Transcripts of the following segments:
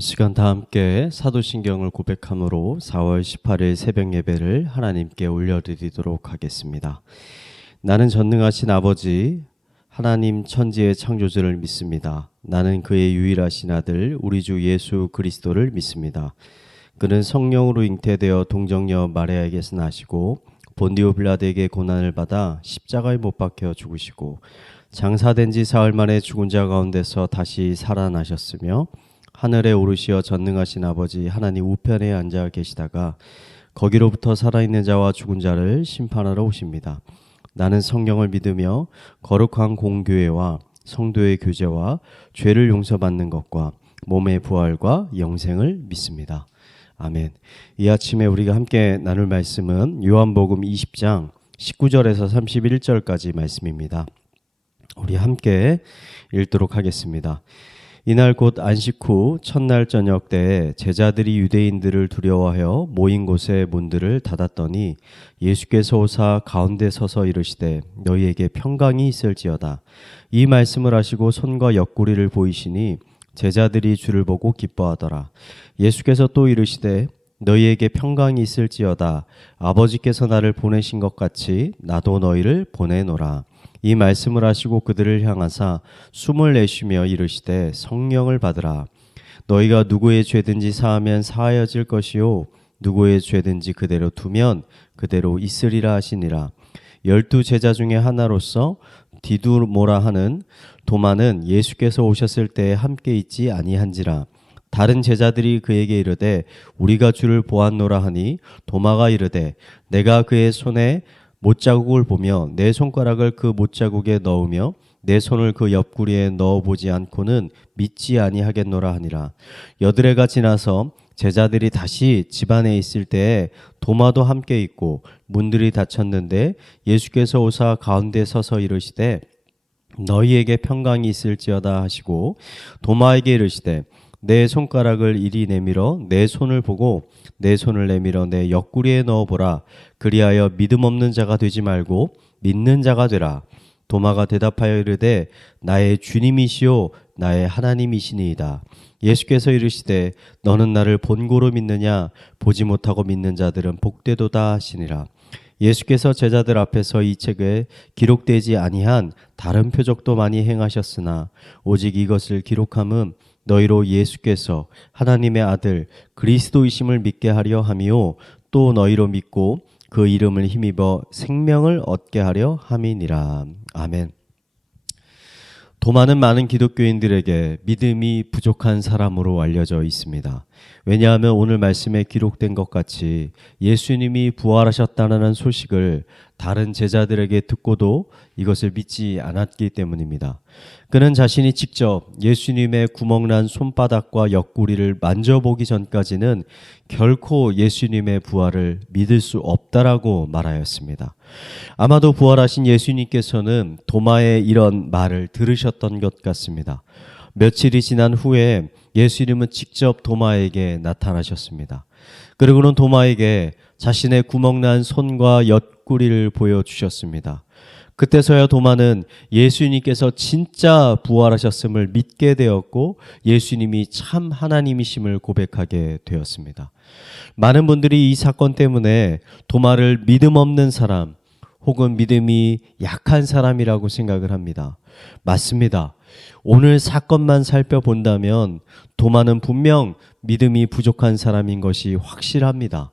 이 시간 다 함께 사도신경을 고백함으로 4월 18일 새벽 예배를 하나님께 올려드리도록 하겠습니다. 나는 전능하신 아버지 하나님 천지의 창조주를 믿습니다. 나는 그의 유일하신 아들 우리 주 예수 그리스도를 믿습니다. 그는 성령으로 잉태되어 동정녀 마리아에게서 나시고 본디오 빌라도에게 고난을 받아 십자가에 못 박혀 죽으시고 장사된 지 사흘 만에 죽은 자 가운데서 다시 살아나셨으며 하늘에 오르시어 전능하신 아버지 하나님 우편에 앉아 계시다가 거기로부터 살아있는 자와 죽은 자를 심판하러 오십니다. 나는 성령을 믿으며 거룩한 공교회와 성도의 교제와 죄를 용서받는 것과 몸의 부활과 영생을 믿습니다. 아멘. 이 아침에 우리가 함께 나눌 말씀은 요한복음 20장 19절에서 31절까지 말씀입니다. 우리 함께 읽도록 하겠습니다. 이날 곧 안식 후 첫날 저녁 때에 제자들이 유대인들을 두려워하여 모인 곳의 문들을 닫았더니 예수께서 오사 가운데 서서 이르시되 너희에게 평강이 있을지어다. 이 말씀을 하시고 손과 옆구리를 보이시니 제자들이 주를 보고 기뻐하더라. 예수께서 또 이르시되 너희에게 평강이 있을지어다. 아버지께서 나를 보내신 것 같이 나도 너희를 보내노라. 이 말씀을 하시고 그들을 향하사 숨을 내쉬며 이르시되 성령을 받으라. 너희가 누구의 죄든지 사하면 사하여질 것이요 누구의 죄든지 그대로 두면 그대로 있으리라 하시니라. 12 제자 중에 하나로서 디두모라 하는 도마는 예수께서 오셨을 때에 함께 있지 아니한지라. 다른 제자들이 그에게 이르되 우리가 주를 보았노라 하니 도마가 이르되 내가 그의 손에 못자국을 보며 내 손가락을 그 못자국에 넣으며 내 손을 그 옆구리에 넣어보지 않고는 믿지 아니하겠노라 하니라. 여드레가 지나서 제자들이 다시 집 안에 있을 때에 도마도 함께 있고 문들이 닫혔는데 예수께서 오사 가운데 서서 이르시되 너희에게 평강이 있을지어다 하시고 도마에게 이르시되 내 손가락을 이리 내밀어 내 손을 보고 내 손을 내밀어 내 옆구리에 넣어보라. 그리하여 믿음 없는 자가 되지 말고 믿는 자가 되라. 도마가 대답하여 이르되 나의 주님이시요 나의 하나님이시니이다. 예수께서 이르시되 너는 나를 본고로 믿느냐? 보지 못하고 믿는 자들은 복되도다 하시니라. 예수께서 제자들 앞에서 이 책에 기록되지 아니한 다른 표적도 많이 행하셨으나 오직 이것을 기록함은 너희로 예수께서 하나님의 아들 그리스도이심을 믿게 하려 함이요 또 너희로 믿고 그 이름을 힘입어 생명을 얻게 하려 함이니라. 아멘. 도마는 많은 기독교인들에게 믿음이 부족한 사람으로 알려져 있습니다. 왜냐하면 오늘 말씀에 기록된 것 같이 예수님이 부활하셨다는 소식을 다른 제자들에게 듣고도 이것을 믿지 않았기 때문입니다. 그는 자신이 직접 예수님의 구멍난 손바닥과 옆구리를 만져보기 전까지는 결코 예수님의 부활을 믿을 수 없다라고 말하였습니다. 아마도 부활하신 예수님께서는 도마의 이런 말을 들으셨던 것 같습니다. 며칠이 지난 후에 예수님은 직접 도마에게 나타나셨습니다. 그리고는 도마에게 자신의 구멍난 손과 옆구리를 보여주셨습니다. 그때서야 도마는 예수님께서 진짜 부활하셨음을 믿게 되었고 예수님이 참 하나님이심을 고백하게 되었습니다. 많은 분들이 이 사건 때문에 도마를 믿음 없는 사람 혹은 믿음이 약한 사람이라고 생각을 합니다. 맞습니다. 오늘 사건만 살펴본다면 도마는 분명 믿음이 부족한 사람인 것이 확실합니다.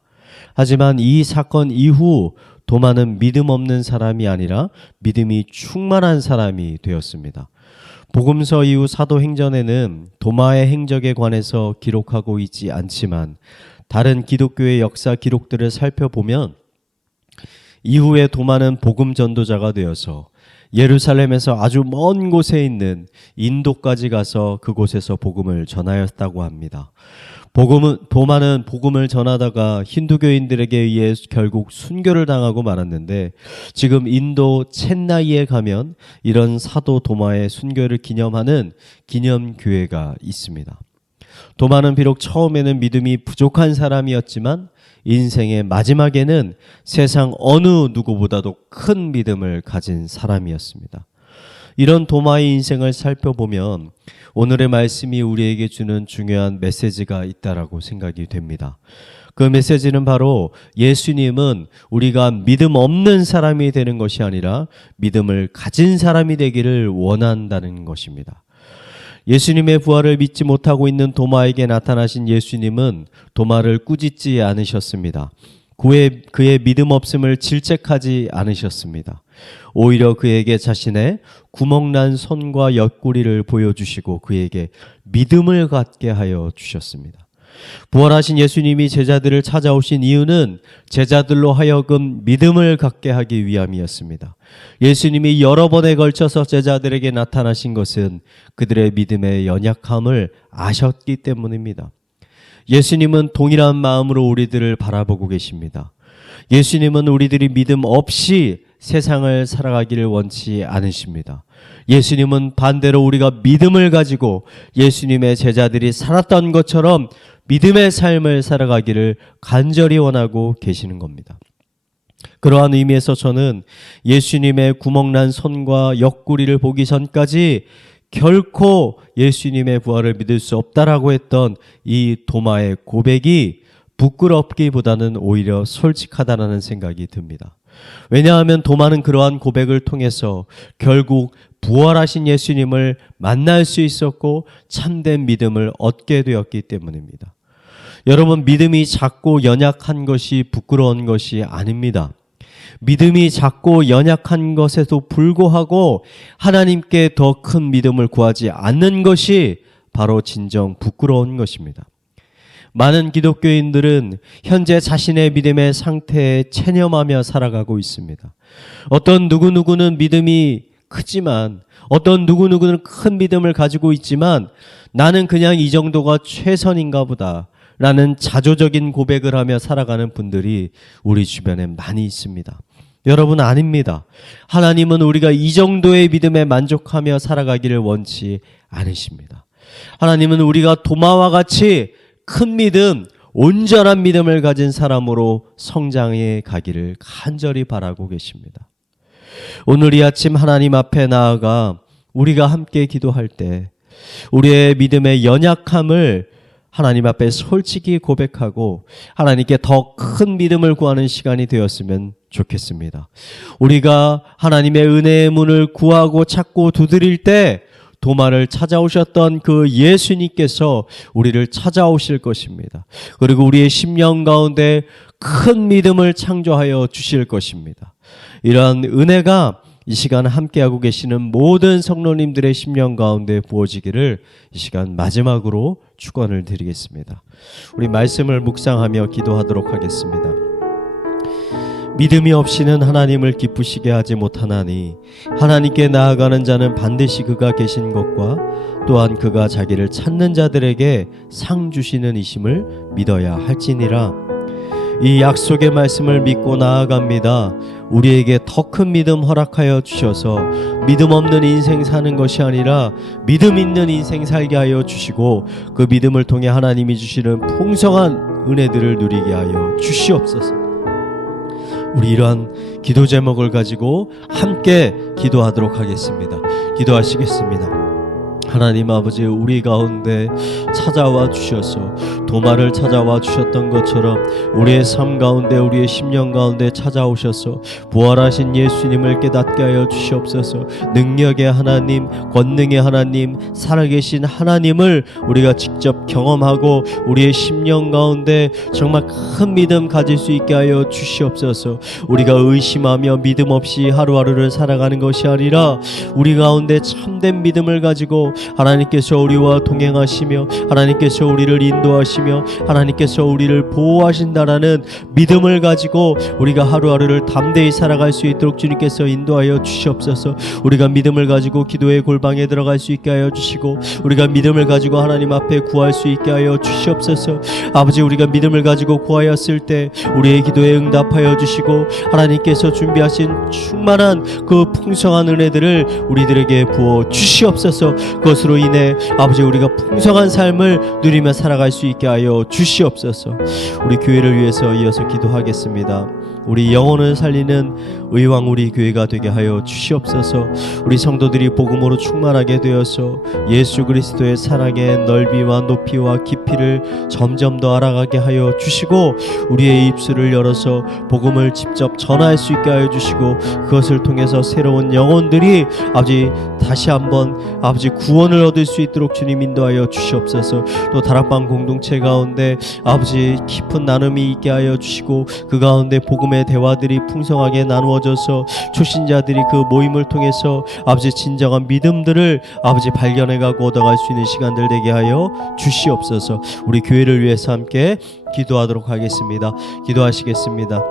하지만 이 사건 이후 도마는 믿음 없는 사람이 아니라 믿음이 충만한 사람이 되었습니다. 복음서 이후 사도행전에는 도마의 행적에 관해서 기록하고 있지 않지만 다른 기독교의 역사 기록들을 살펴보면 이후에 도마는 복음 전도자가 되어서 예루살렘에서 아주 먼 곳에 있는 인도까지 가서 그곳에서 복음을 전하였다고 합니다. 도마는 복음을 전하다가 힌두교인들에게 의해 결국 순교를 당하고 말았는데 지금 인도 첸나이에 가면 이런 사도 도마의 순교를 기념하는 기념교회가 있습니다. 도마는 비록 처음에는 믿음이 부족한 사람이었지만 인생의 마지막에는 세상 어느 누구보다도 큰 믿음을 가진 사람이었습니다. 이런 도마의 인생을 살펴보면 오늘의 말씀이 우리에게 주는 중요한 메시지가 있다라고 생각이 됩니다. 그 메시지는 바로 예수님은 우리가 믿음 없는 사람이 되는 것이 아니라 믿음을 가진 사람이 되기를 원한다는 것입니다. 예수님의 부활을 믿지 못하고 있는 도마에게 나타나신 예수님은 도마를 꾸짖지 않으셨습니다. 그의 믿음 없음을 질책하지 않으셨습니다. 오히려 그에게 자신의 구멍난 손과 옆구리를 보여주시고 그에게 믿음을 갖게 하여 주셨습니다. 부활하신 예수님이 제자들을 찾아오신 이유는 제자들로 하여금 믿음을 갖게 하기 위함이었습니다. 예수님이 여러 번에 걸쳐서 제자들에게 나타나신 것은 그들의 믿음의 연약함을 아셨기 때문입니다. 예수님은 동일한 마음으로 우리들을 바라보고 계십니다. 예수님은 우리들이 믿음 없이 세상을 살아가기를 원치 않으십니다. 예수님은 반대로 우리가 믿음을 가지고 예수님의 제자들이 살았던 것처럼 믿음의 삶을 살아가기를 간절히 원하고 계시는 겁니다. 그러한 의미에서 저는 예수님의 구멍난 손과 옆구리를 보기 전까지 결코 예수님의 부활을 믿을 수 없다라고 했던 이 도마의 고백이 부끄럽기보다는 오히려 솔직하다라는 생각이 듭니다. 왜냐하면 도마는 그러한 고백을 통해서 결국 부활하신 예수님을 만날 수 있었고 참된 믿음을 얻게 되었기 때문입니다. 여러분, 믿음이 작고 연약한 것이 부끄러운 것이 아닙니다. 믿음이 작고 연약한 것에도 불구하고 하나님께 더 큰 믿음을 구하지 않는 것이 바로 진정 부끄러운 것입니다. 많은 기독교인들은 현재 자신의 믿음의 상태에 체념하며 살아가고 있습니다. 어떤 누구누구는 믿음이 크지만 어떤 누구누구는 큰 믿음을 가지고 있지만 나는 그냥 이 정도가 최선인가 보다 라는 자조적인 고백을 하며 살아가는 분들이 우리 주변에 많이 있습니다. 여러분, 아닙니다. 하나님은 우리가 이 정도의 믿음에 만족하며 살아가기를 원치 않으십니다. 하나님은 우리가 도마와 같이 큰 믿음, 온전한 믿음을 가진 사람으로 성장해 가기를 간절히 바라고 계십니다. 오늘 이 아침 하나님 앞에 나아가 우리가 함께 기도할 때 우리의 믿음의 연약함을 하나님 앞에 솔직히 고백하고 하나님께 더 큰 믿음을 구하는 시간이 되었으면 좋겠습니다. 우리가 하나님의 은혜의 문을 구하고 찾고 두드릴 때 도마를 찾아오셨던 그 예수님께서 우리를 찾아오실 것입니다. 그리고 우리의 심령 가운데 큰 믿음을 창조하여 주실 것입니다. 이러한 은혜가 이 시간 함께하고 계시는 모든 성도님들의 심령 가운데 부어지기를 이 시간 마지막으로 축원을 드리겠습니다. 우리 말씀을 묵상하며 기도하도록 하겠습니다. 믿음이 없이는 하나님을 기쁘시게 하지 못하나니 하나님께 나아가는 자는 반드시 그가 계신 것과 또한 그가 자기를 찾는 자들에게 상 주시는 이심을 믿어야 할지니라. 이 약속의 말씀을 믿고 나아갑니다. 우리에게 더 큰 믿음 허락하여 주셔서 믿음 없는 인생 사는 것이 아니라 믿음 있는 인생 살게 하여 주시고 그 믿음을 통해 하나님이 주시는 풍성한 은혜들을 누리게 하여 주시옵소서. 우리 이러한 기도 제목을 가지고 함께 기도하도록 하겠습니다. 기도하시겠습니다. 하나님 아버지, 우리 가운데 찾아와 주셔서 도마를 찾아와 주셨던 것처럼 우리의 삶 가운데 우리의 심령 가운데 찾아오셔서 부활하신 예수님을 깨닫게 하여 주시옵소서. 능력의 하나님, 권능의 하나님, 살아계신 하나님을 우리가 직접 경험하고 우리의 심령 가운데 정말 큰 믿음 가질 수 있게 하여 주시옵소서. 우리가 의심하며 믿음 없이 하루하루를 살아가는 것이 아니라 우리 가운데 참된 믿음을 가지고 하나님께서 우리와 동행하시며 하나님께서 우리를 인도하시며 하나님께서 우리를 보호하신다라는 믿음을 가지고 우리가 하루하루를 담대히 살아갈 수 있도록 주님께서 인도하여 주시옵소서. 우리가 믿음을 가지고 기도의 골방에 들어갈 수 있게 하여 주시고 우리가 믿음을 가지고 하나님 앞에 구할 수 있게 하여 주시옵소서. 아버지, 우리가 믿음을 가지고 구하였을 때 우리의 기도에 응답하여 주시고 하나님께서 준비하신 충만한 그 풍성한 은혜들을 우리들에게 부어 주시옵소서. 그것으로 인해 아버지, 우리가 풍성한 삶을 누리며 살아갈 수 있게 하여 주시옵소서. 우리 교회를 위해서 이어서 기도하겠습니다. 우리 영혼을 살리는 의왕 우리 교회가 되게 하여 주시옵소서. 우리 성도들이 복음으로 충만하게 되어서 예수 그리스도의 사랑의 넓이와 높이와 깊이를 점점 더 알아가게 하여 주시고, 우리의 입술을 열어서 복음을 직접 전할 수 있게 하여 주시고, 그것을 통해서 새로운 영혼들이 아버지 다시 한번 아버지 구원을 얻을 수 있도록 주님 인도하여 주시옵소서. 또 다락방 공동체 가운데 아버지 깊은 나눔이 있게 하여 주시고, 그 가운데 복음의 대화들이 풍성하게 나누어져서 초신자들이 그 모임을 통해서 아버지 진정한 믿음들을 아버지 발견해가고 얻어갈 수 있는 시간들 되게 하여 주시옵소서. 우리 교회를 위해서 함께 기도하도록 하겠습니다. 기도하시겠습니다.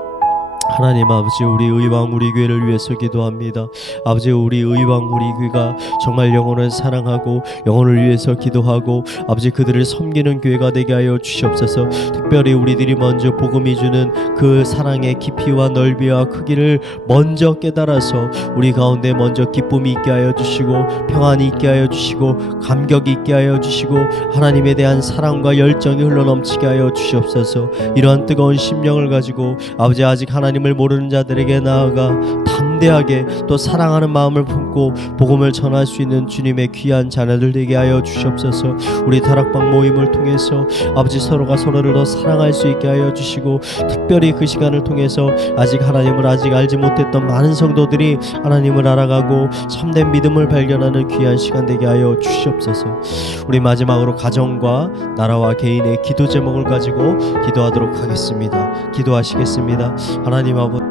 하나님 아버지, 우리 의왕 우리 교회를 위해서 기도합니다. 아버지, 우리 의왕 우리 교회가 정말 영혼을 사랑하고 영혼을 위해서 기도하고 아버지 그들을 섬기는 교회가 되게 하여 주시옵소서. 특별히 우리들이 먼저 복음이 주는 그 사랑의 깊이와 넓이와 크기를 먼저 깨달아서 우리 가운데 먼저 기쁨이 있게 하여 주시고, 평안이 있게 하여 주시고, 감격이 있게 하여 주시고, 하나님에 대한 사랑과 열정이 흘러넘치게 하여 주시옵소서. 이러한 뜨거운 심령을 가지고 아버지, 아직 하나님을 모르는 자들에게 나아가 담대하게 또 사랑하는 마음을 품고 복음을 전할 수 있는 주님의 귀한 자녀들 되게 하여 주시옵소서. 우리 다락방 모임을 통해서 아버지 서로가 서로를 더 사랑할 수 있게 하여 주시고, 특별히 그 시간을 통해서 아직 하나님을 아직 알지 못했던 많은 성도들이 하나님을 알아가고 참된 믿음을 발견하는 귀한 시간 되게 하여 주시옵소서. 우리 마지막으로 가정과 나라와 개인의 기도 제목을 가지고 기도하도록 하겠습니다. 기도하시겠습니다. 하나님 아버지,